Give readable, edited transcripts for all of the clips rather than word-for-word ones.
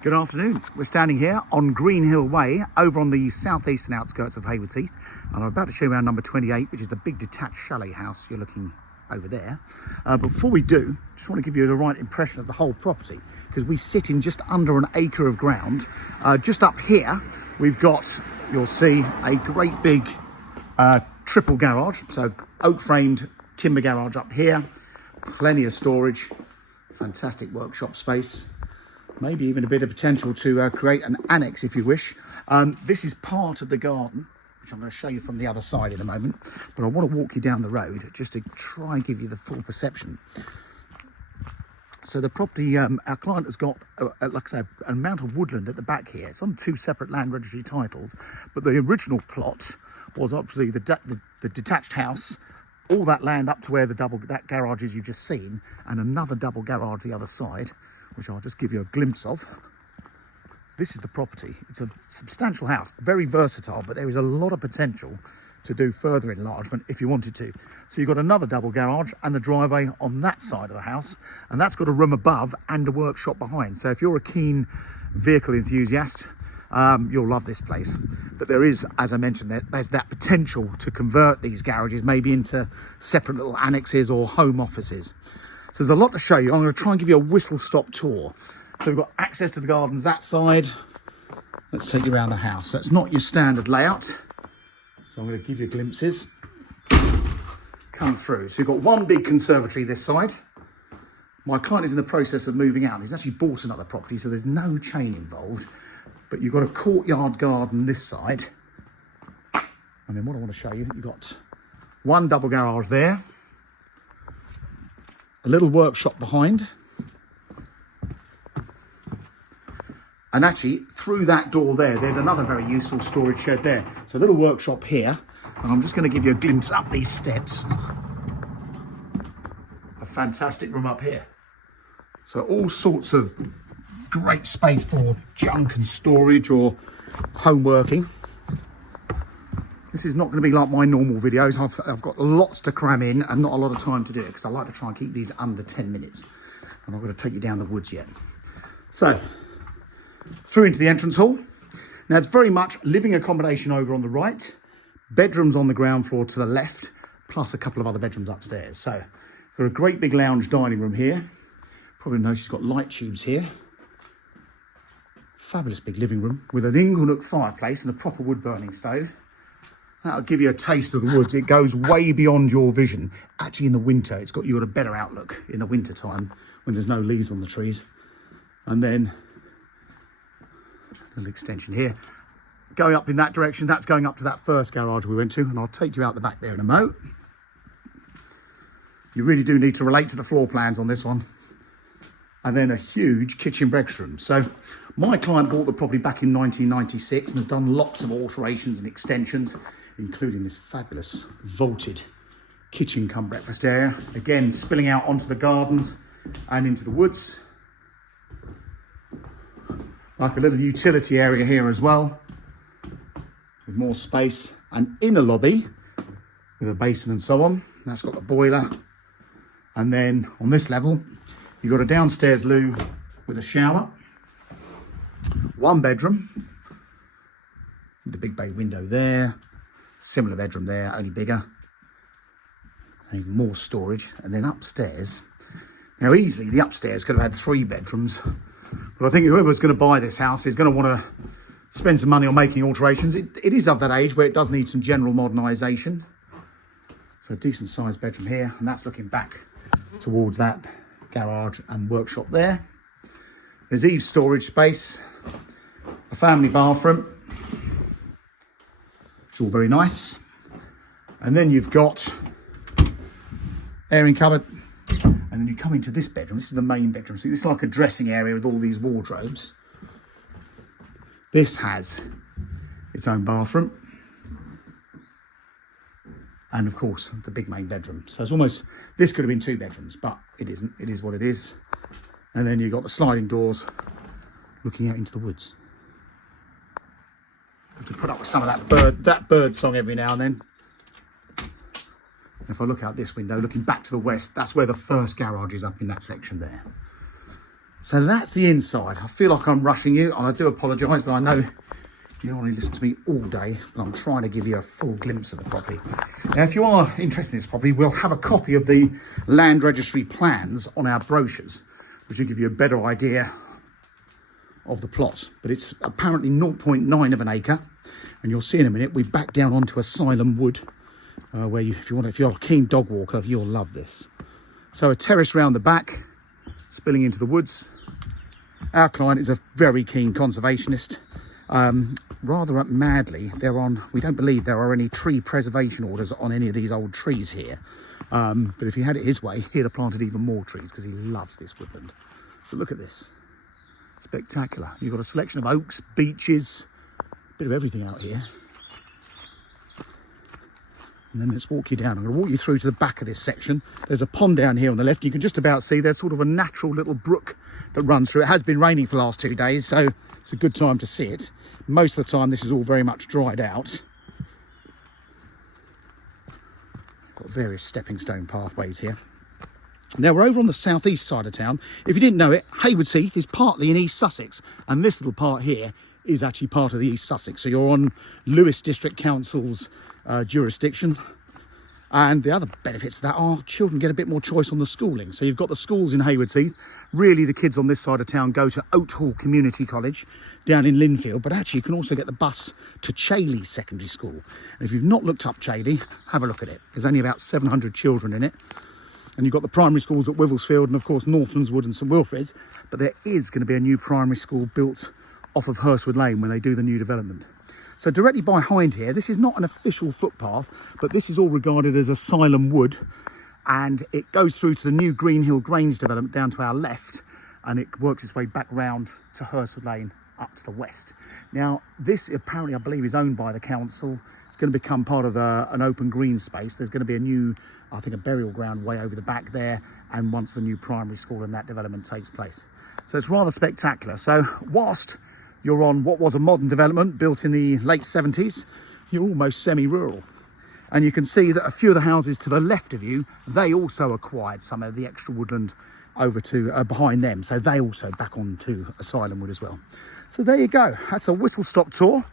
Good afternoon. We're standing here on Greenhill Way over on the southeastern outskirts of Haywards Heath, and I'm about to show you around number 28, which is the big detached chalet house you're looking over there. But before we do, just want to give you the right impression of the whole property, because we sit in just under an acre of ground. Just up here we've got, you'll see, a great big triple garage, so oak framed timber garage up here, plenty of storage, fantastic workshop space. Maybe even a bit of potential to create an annex if you wish. This is part of the garden, which I'm going to show you from the other side in a moment. But I want to walk you down the road just to try and give you the full perception. So the property, our client has got, like I say, an amount of woodland at the back here. It's on two separate land registry titles. But the original plot was obviously the detached house, all that land up to where that garage is you've just seen, and another double garage the other side, which I'll just give you a glimpse of. This is the property. It's a substantial house, very versatile, but there is a lot of potential to do further enlargement if you wanted to. So you've got another double garage and the driveway on that side of the house, and that's got a room above and a workshop behind. So if you're a keen vehicle enthusiast, you'll love this place. But there is, as I mentioned, there's that potential to convert these garages maybe into separate little annexes or home offices. So there's a lot to show you. I'm going to try and give you a whistle-stop tour. So we've got access to the gardens that side. Let's take you around the house. So it's not your standard layout. So I'm going to give you glimpses. Come through. So you've got one big conservatory this side. My client is in the process of moving out. He's actually bought another property, so there's no chain involved. But you've got a courtyard garden this side. And then what I want to show you, you've got one double garage there. A little workshop behind, and actually through that door there's another very useful storage shed there. So a little workshop here, and I'm just going to give you a glimpse up these steps. A fantastic room up here. So all sorts of great space for junk and storage or home working. This is not going to be like my normal videos. I've got lots to cram in and not a lot of time to do it, because I like to try and keep these under 10 minutes. I'm not going to take you down the woods yet. So, through into the entrance hall. Now it's very much living accommodation over on the right, bedrooms on the ground floor to the left, plus a couple of other bedrooms upstairs. So, got a great big lounge dining room here. Probably notice it's got light tubes here. Fabulous big living room with an inglenook fireplace and a proper wood burning stove. That'll give you a taste of the woods. It goes way beyond your vision. Actually, in the winter, you've got a better outlook in the winter time when there's no leaves on the trees. And then a little extension here. Going up in that direction, that's going up to that first garage we went to, and I'll take you out the back there in a moment. You really do need to relate to the floor plans on this one. And then a huge kitchen breakfast room. So my client bought the property back in 1996 and has done lots of alterations and extensions, including this fabulous vaulted kitchen cum breakfast area. Again, spilling out onto the gardens and into the woods. Like a little utility area here as well, with more space. An inner lobby with a basin and so on. That's got the boiler. And then on this level, you've got a downstairs loo with a shower. One bedroom. With the big bay window there. Similar bedroom there, only bigger. And even more storage. And then upstairs. Now easily the upstairs could have had 3 bedrooms. But I think whoever's going to buy this house is going to want to spend some money on making alterations. It is of that age where it does need some general modernisation. So a decent sized bedroom here. And that's looking back towards that garage and workshop there. There's eave storage space. A family bathroom. It's all very nice. And then you've got airing cupboard. And then you come into this bedroom. This is the main bedroom. So this is like a dressing area with all these wardrobes. This has its own bathroom. And of course, the big main bedroom. So it's almost, this could have been 2 bedrooms, but it isn't. It is what it is. And then you've got the sliding doors looking out into the woods. Have to put up with some of that bird song every now and then. If I look out this window, looking back to the west, that's where the first garage is, up in that section there. So that's the inside. I feel like I'm rushing you, and I do apologise, but I know you don't want to listen to me all day, but I'm trying to give you a full glimpse of the property. Now, if you are interested in this property, we'll have a copy of the land registry plans on our brochures, which will give you a better idea of the plot. But it's apparently 0.9 of an acre, and you'll see in a minute we back down onto Asylum Wood, where if you're a keen dog walker, you'll love this. So a terrace round the back, spilling into the woods. Our client is a very keen conservationist. Rather madly, we don't believe there are any tree preservation orders on any of these old trees here. But if he had it his way, he'd have planted even more trees because he loves this woodland. So look at this. Spectacular. You've got a selection of oaks, beeches, a bit of everything out here. And then let's walk you down. I'm going to walk you through to the back of this section. There's a pond down here on the left. You can just about see there's sort of a natural little brook that runs through. It has been raining for the last 2 days, so it's a good time to see it. Most of the time, this is all very much dried out. Got various stepping stone pathways here. Now, we're over on the southeast side of town. If you didn't know it, Haywards Heath is partly in East Sussex, and this little part here is actually part of the East Sussex. So you're on Lewes District Council's jurisdiction. And the other benefits of that are children get a bit more choice on the schooling. So you've got the schools in Haywards Heath. Really, the kids on this side of town go to Oathall Community College down in Linfield, but actually you can also get the bus to Chailey Secondary School. And if you've not looked up Chailey, have a look at it. There's only about 700 children in it. And you've got the primary schools at Wivelsfield and of course Northlands Wood and St Wilfrid's, but there is going to be a new primary school built off of Hurstwood Lane when they do the new development. So directly behind here, this is not an official footpath, but this is all regarded as Asylum Wood, and it goes through to the new Greenhill Grange development down to our left, and it works its way back round to Hurstwood Lane up to the west. Now, this apparently, I believe, is owned by the council. It's going to become part of an open green space. There's going to be a new, I think, a burial ground way over the back there, and once the new primary school and that development takes place. So it's rather spectacular. So whilst you're on what was a modern development built in the late 70s, you're almost semi-rural. And you can see that a few of the houses to the left of you, they also acquired some of the extra woodland over to behind them. So they also back on to Asylum Wood as well. So there you go. That's a whistle-stop tour.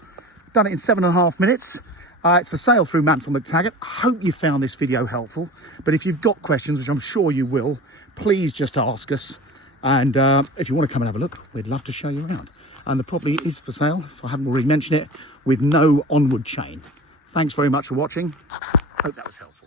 Done it in 7.5 minutes. It's for sale through Mansell McTaggart. I hope you found this video helpful. But if you've got questions, which I'm sure you will, please just ask us. And if you want to come and have a look, we'd love to show you around. And the property is for sale, if I haven't already mentioned it, with no onward chain. Thanks very much for watching. Hope that was helpful.